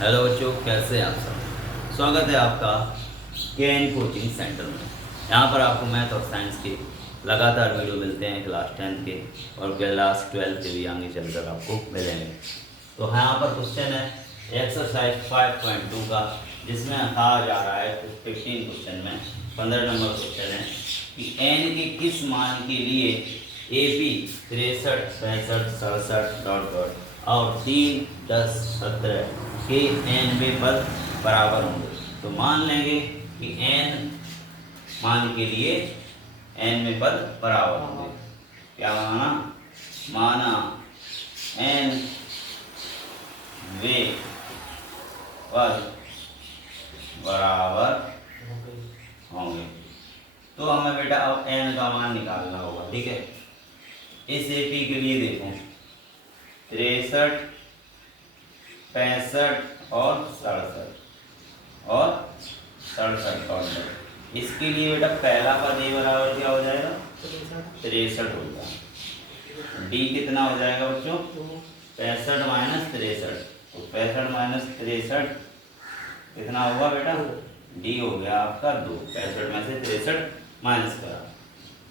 Hello बच्चों, कैसे हैं आप सब। स्वागत है आपका के कोचिंग सेंटर में। यहाँ पर आपको मैथ और साइंस के लगातार वीडियो मिलते हैं क्लास 10th के और क्लास 12 के भी आगे चलकर आपको मिलेंगे। तो यहाँ पर क्वेश्चन है एक्सरसाइज 5.2 का, जिसमें कहा जा रहा है 15 क्वेश्चन में 15 नंबर क्वेश्चन है कि एन के किस मान के लिए ए पी 63, 65, 67 डॉट डॉट और 3, 10, 17 के एन पद बराबर होंगे। तो मान लेंगे कि एन मान के लिए एन में पद बराबर होंगे। क्या माना एन वे पद बराबर होंगे। तो हमें बेटा अब एन का मान निकालना होगा। ठीक है, इस एपी के लिए देखो 63, 65 और 67 और 67। इसके लिए बेटा पहला पद ए बराबर क्या हो जाएगा? 63 हो जाएगा। डी कितना हो जाएगा बच्चों? 65 माइनस 63। तो 65 माइनस 63 कितना होगा बेटा? डी हो गया आपका 2। 65 में से 63 माइनस करा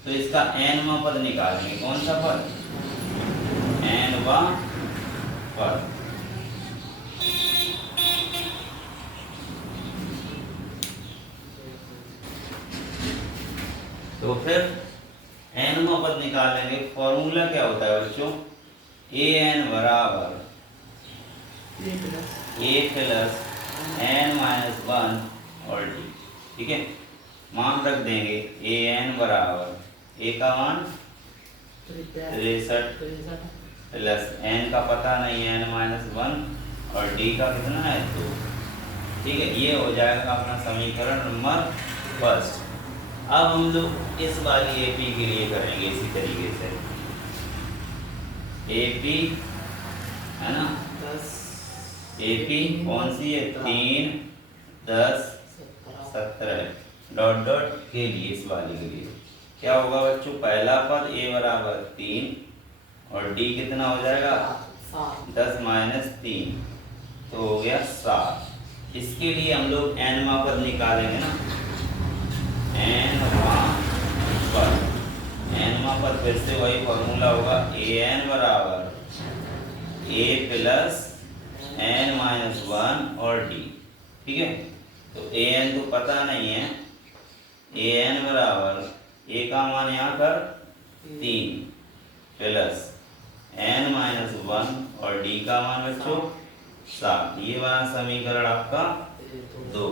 तो इसका एनवां पद निकालेंगे। कौन सा पद? एनवां पद। तो फिर एनवां पद निकालेंगे। फॉर्मूला क्या होता है बच्चों? ए एन बराबर ए प्लस एन माइनस 1 और डी। ठीक है, मान रख देंगे ए एन बराबर ए का मान 63 प्लस एन का पता नहीं है एन माइनस 1 और डी का कितना है 2। ठीक है, ये हो जाएगा अपना समीकरण नंबर फर्स्ट। अब हम लोग इस वाली एपी के लिए करेंगे इसी तरीके से। एपी है ना, एपी कौन सी है? 3, 10, 17 डॉट डॉट के लिए इस वाली के लिए क्या होगा बच्चों? पहला पद ए बराबर 3 और डी कितना हो जाएगा? 10 माइनस 3 तो हो गया 7। इसके लिए हम लोग एनवां पद निकालेंगे ना। एनवां पद फिर से वही फॉर्मूला होगा ए एन बराबर ए प्लस एन माइनस 1 और डी। ठीक है, तो ए एन तो पता नहीं है। ए एन बराबर ए का मान यहाँ कर 3 प्लस एन माइनस 1 और डी का मान बच्चों 7। ये वाला समीकरण आपका 2।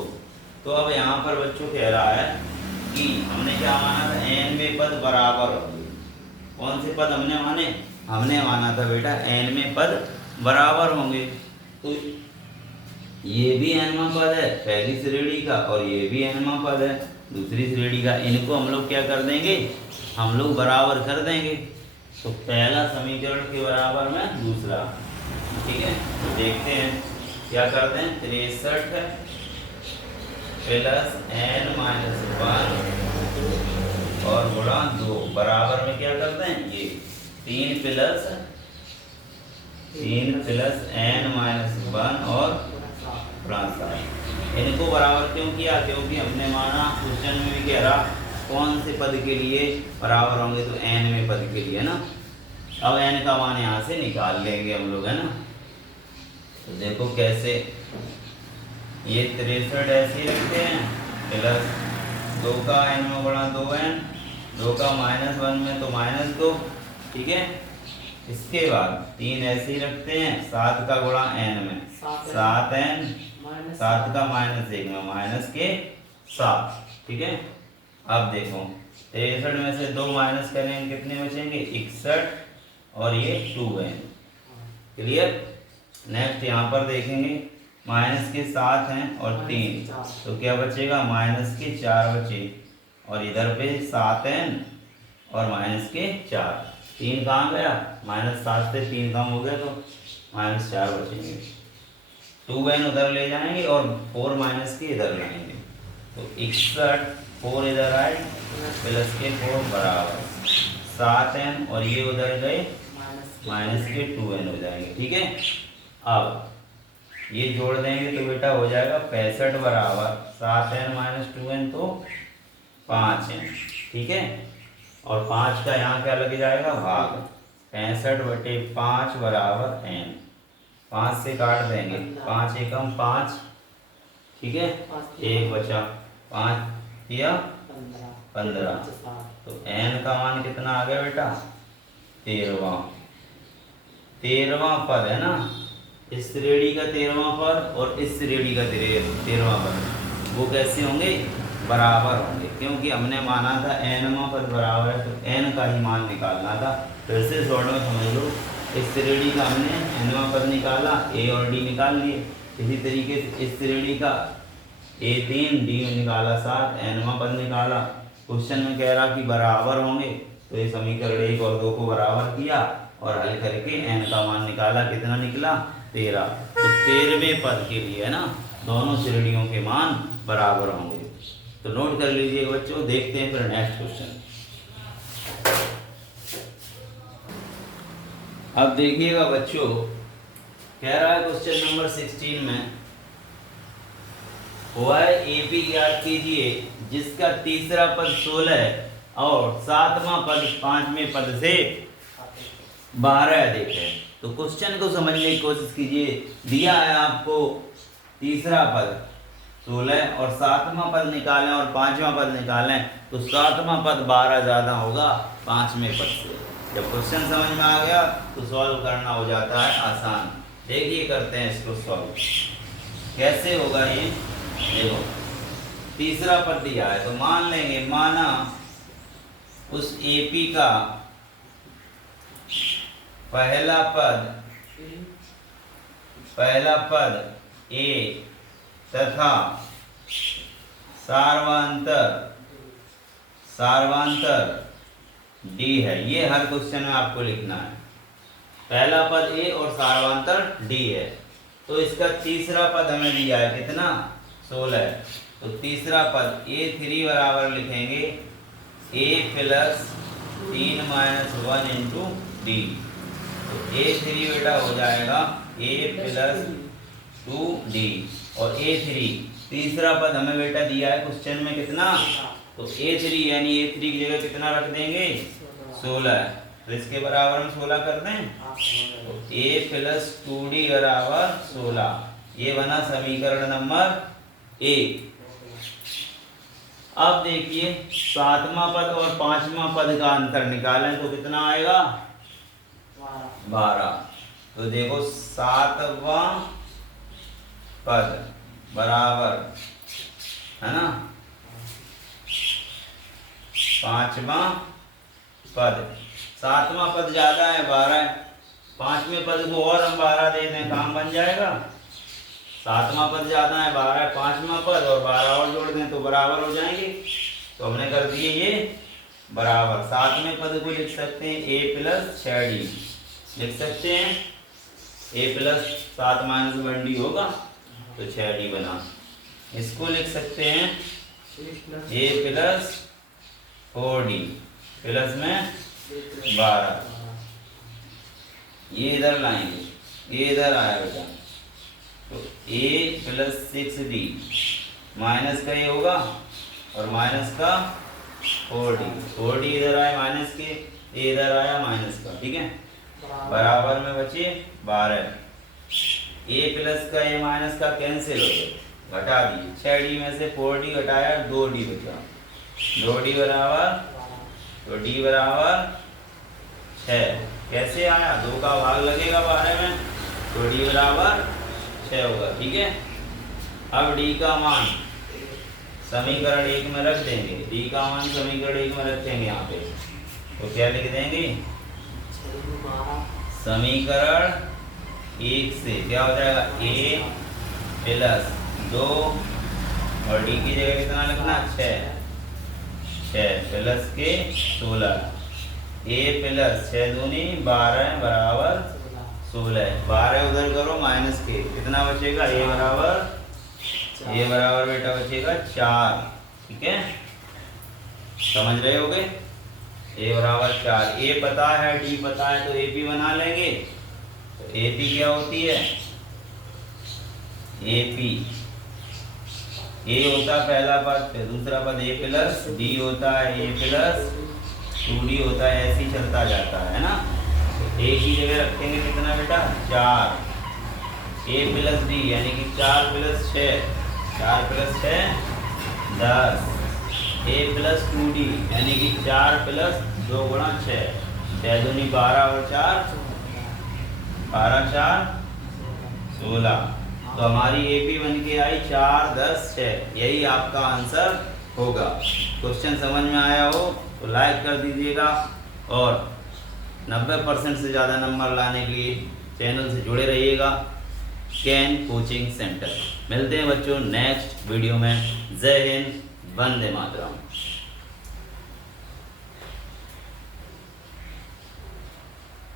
तो अब यहाँ पर बच्चों कह रहा है कि हमने क्या माना था? एन में पद बराबर होंगे। कौन से पद हमने माने? हमने माना था बेटा एन में पद बराबर होंगे। तो ये भी एनवां पद है पहली श्रेणी का और ये भी एनवां पद है दूसरी श्रेणी का। इनको हम लोग क्या कर देंगे? हम लोग बराबर कर देंगे। तो पहला समीकरण के बराबर में दूसरा। ठीक है, तो देखते हैं क्या करते हैं। 63 प्लस एन माइनस 1 और गुणा 2 बराबर में क्या करते हैं? ये 3 प्लस एन माइनस 1 और प्लस 7। इनको बराबर क्यों किया? क्योंकि हमने माना क्वेश्चन में भी कह रहा कौन से पद के लिए बराबर होंगे, तो एन में पद के लिए ना। अब एन का मान यहाँ से निकाल लेंगे हम लोग, है ना। तो देखो कैसे, ये 63 ऐसे ही रखते हैं प्लस 2 का एन में गुणा 2n, 2 का माइनस 1 में तो माइनस 2। ठीक है, इसके बाद 3 ऐसे ही रखते हैं 7 का गुणा n में 7n, 7 का माइनस 1 में माइनस के 7। ठीक है, अब देखो 63 में से 2 माइनस करेंगे कितने बचेंगे? 61 और ये 2n। क्लियर। नेक्स्ट यहाँ पर देखेंगे माइनस के 7 हैं और 3 तो क्या बचेगा? माइनस के 4 बचे और इधर पे 7n और माइनस के 4। 3 कहाँ गया? माइनस 7 से 3 कम हो गया तो माइनस 4 बचेंगे। 2n उधर ले जाएंगे और 4 माइनस के इधर लाएंगे तो 61 4 इधर आए प्लस के 4 बराबर 7n और ये उधर गए माइनस के 2n हो जाएंगे। ठीक है, अब ये जोड़ देंगे तो बेटा हो जाएगा 65 बराबर 7n माइनस 2n तो 5n। ठीक है, और 5 का यहाँ क्या लग जाएगा भाग, 65/5 बराबर n। 5 से काट देंगे, 5 एकम 5, ठीक है, 1 बचा, 5 या 15, तो n का मान कितना आ गया बेटा 13वां पद है ना, इस श्रेणी का 13वां पद और इस श्रेणी का 13वां पद वो कैसे होंगे, बराबर होंगे, क्योंकि हमने माना था nवां पद बराबर है, तो n का ही मान निकालना था। फिर से शॉर्ट में समझ लो, इस श्रेणी का हमने nवां पद निकाला, a और d निकाल लिए। इसी तरीके से इस श्रेणी का a3 d निकाला 7, nवां पद निकाला। क्वेश्चन में कह रहा कि बराबर होंगे, तो ये समीकरण 1 और 2 को बराबर किया और हल करके n का मान निकाला, कितना निकला 13। तो 13वें पद के लिए है ना, दोनों श्रेणियों के मान बराबर होंगे। तो नोट कर लीजिए बच्चों, देखते हैं फिर नेक्स्ट क्वेश्चन। अब देखिएगा बच्चों, कह रहा है क्वेश्चन नंबर 16 में, y AP ज्ञात कीजिए जिसका तीसरा पद 16 और 7वां पद 5वें पद से 12 अधिक है। तो क्वेश्चन को समझने की कोशिश कीजिए। दिया है आपको तीसरा पद 16 और 7वां पद निकालें और 5वां पद निकालें, तो 7वां पद 12 ज़्यादा होगा 5वें पद से। जब क्वेश्चन समझ में आ गया तो सॉल्व करना हो जाता है आसान। देखिए करते हैं इसको सॉल्व, कैसे होगा ये। देखो तीसरा पद दिया है, तो मान लेंगे, माना उस AP का पहला पद A तथा सार्वांतर D है। ये हर क्वेश्चन में आपको लिखना है। पहला पद A और सार्वांतर D है। तो इसका तीसरा पद हमें दिया है कितना 16। तो तीसरा पद A3 बराबर लिखेंगे A plus 3 minus 1 into D। तो A3 बेटा हो जाएगा A प्लस 2D, और A3 तीसरा पद हमें बेटा दिया है क्वेश्चन में कितना, तो A3 यानी A3 की जगह कितना रख देंगे 16। तो इसके बराबर हम 16 कर दें, तो A प्लस 2D बराबर 16। ये बना समीकरण नंबर 1। अब देखिए 7वां पद और 5वां पद का अंतर निकालें तो कितना आएगा 12। तो देखो 7वां पद बराबर है ना 5वां पद। 7वां पद ज्यादा है 12 है, 5वें पद को और हम 12 दे दें, काम बन जाएगा। 7वां पद ज्यादा है 12 है, 5वां पद और 12 और जोड़ दें तो बराबर हो जाएंगे। तो हमने कर दिए ये बराबर। 7वें पद को लिख सकते हैं A प्लस 6D, लिख सकते हैं A प्लस 7 माइनस 1D होगा तो 6D बना। इसको लिख सकते हैं A प्लस 4D प्लस में 12। ये इधर लाएंगे, ये इधर आया बेटा, तो A प्लस 6D माइनस का ये होगा और माइनस का 4D इधर आया माइनस के, A इधर आया माइनस का, ठीक है। बराबर में बचे 12। A प्लस का A माइनस का कैंसिल हो गया, घटा दिए। 6D में से 4D घटाया 2D बचा, 2D बराबर, तो D बराबर 6। कैसे आया, 2 का भाग लगेगा 12 में, तो D बराबर 6 होगा, ठीक है। अब D का मान समीकरण 1 में रख देंगे, D का मान समीकरण 1 में रखेंगे यहाँ पे, तो क्या लिख देंगे, समीकरण 1 से क्या हो जाएगा A प्लस 2 और D की जगह कितना लिखना 6 प्लस के 16। A प्लस 6 दूनी 12 बराबर 16। 12 उधर करो माइनस के, कितना बचेगा A बराबर बेटा बचेगा 4, ठीक है। समझ रहे होगे, A बराबर 4। A पता है D पता है तो AP बना लेंगे। तो AP क्या होती है AP, A होता है पहला पद, फिर दूसरा पद A प्लस D होता है, A प्लस 2D होता है, ऐसे ही चलता जाता है ना। तो A की जगह रखेंगे कितना बेटा 4, A प्लस D यानी कि 4 plus 6, 4 plus 6 10, A plus 2D यानी कि 4 प्लस 2 गुणा 6, 6 दूनी 12 और 4 12 4 16। तो हमारी AP बन के आई 4 10 6। यही आपका आंसर होगा। क्वेश्चन समझ में आया हो तो लाइक कर दीजिएगा और 90% से ज़्यादा नंबर लाने के लिए चैनल से जुड़े रहिएगा कैन कोचिंग सेंटर। मिलते हैं बच्चों नेक्स्ट वीडियो में। जय हिंद, वंदे मातरम।